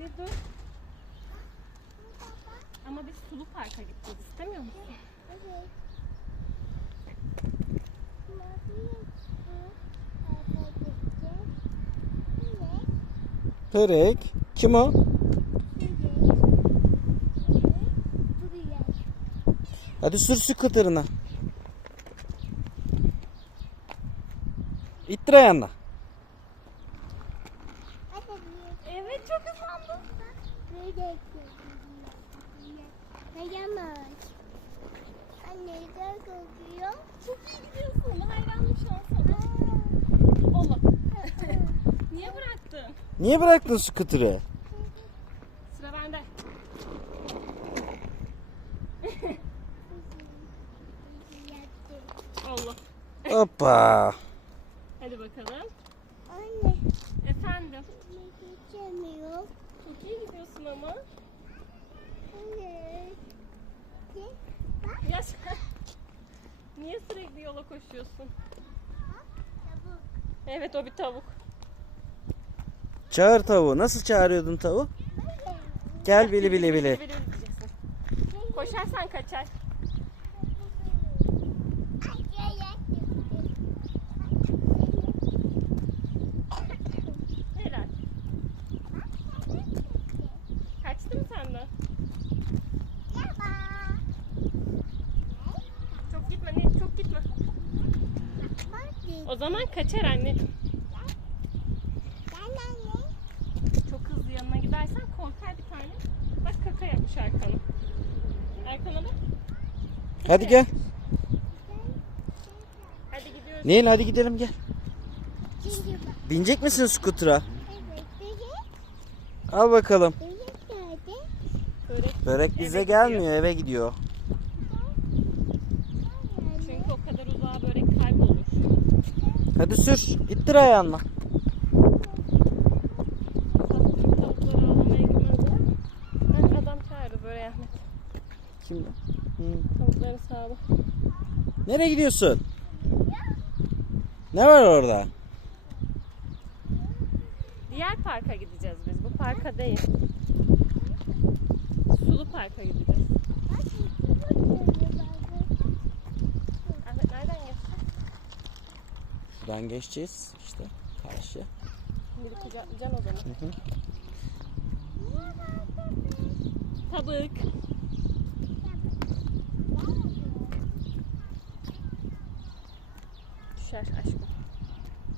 Ne dur? Ama biz sulu parka gideceğiz. İstemiyor musun? Evet. Perek. Kim o? Hadi sür skuterına. İttir ayağına. Evet çok hızlandı. Anne de kokuyor. Çok iyi gidiyorsun. An sana. Allah. Niye bıraktın? Niye bıraktın skuteri? Sıra bende. Allah. Hoppa. Hadi bakalım. Anne, Efendim. Geçemiyor. Çok iyi gidiyorsun ama. Anne. Ya sen... Niye sürekli yola koşuyorsun? Tavuk. Evet o bir tavuk. Çağır tavuğu. Nasıl çağırıyordun tavuğu? Gel bili bili bili. Bili bili diyeceksin. Koşarsan kaçar. Gitme. O zaman kaçar anne. Çok hızlı yanına gidersen korkar bir tane. Bak kaka yapmış arkana. Arkana bak. Hadi gel. Hadi gidiyoruz. Nil hadi gidelim gel. Binecek misin skutera? Al bakalım. Börek. Börek bize Eve gidiyor. gelmiyor eve gidiyor. Çünkü o uzağa börek kaybolur. Hadi sür. İttir ayağına. Tavukları avlamaya gitmezler. Ha, adam çağırdı böyle Ahmet. Kim? Hı. Tavukları sağla. Nereye gidiyorsun? Ne var orada? Diğer parka gideceğiz biz. Bu parka değil. Sulu parka gideceğiz. Şuradan geçeceğiz işte. Karşı. Şimdi kucaklayacaksın o zaman. Hı hı. Tabık. Düşer aşkım.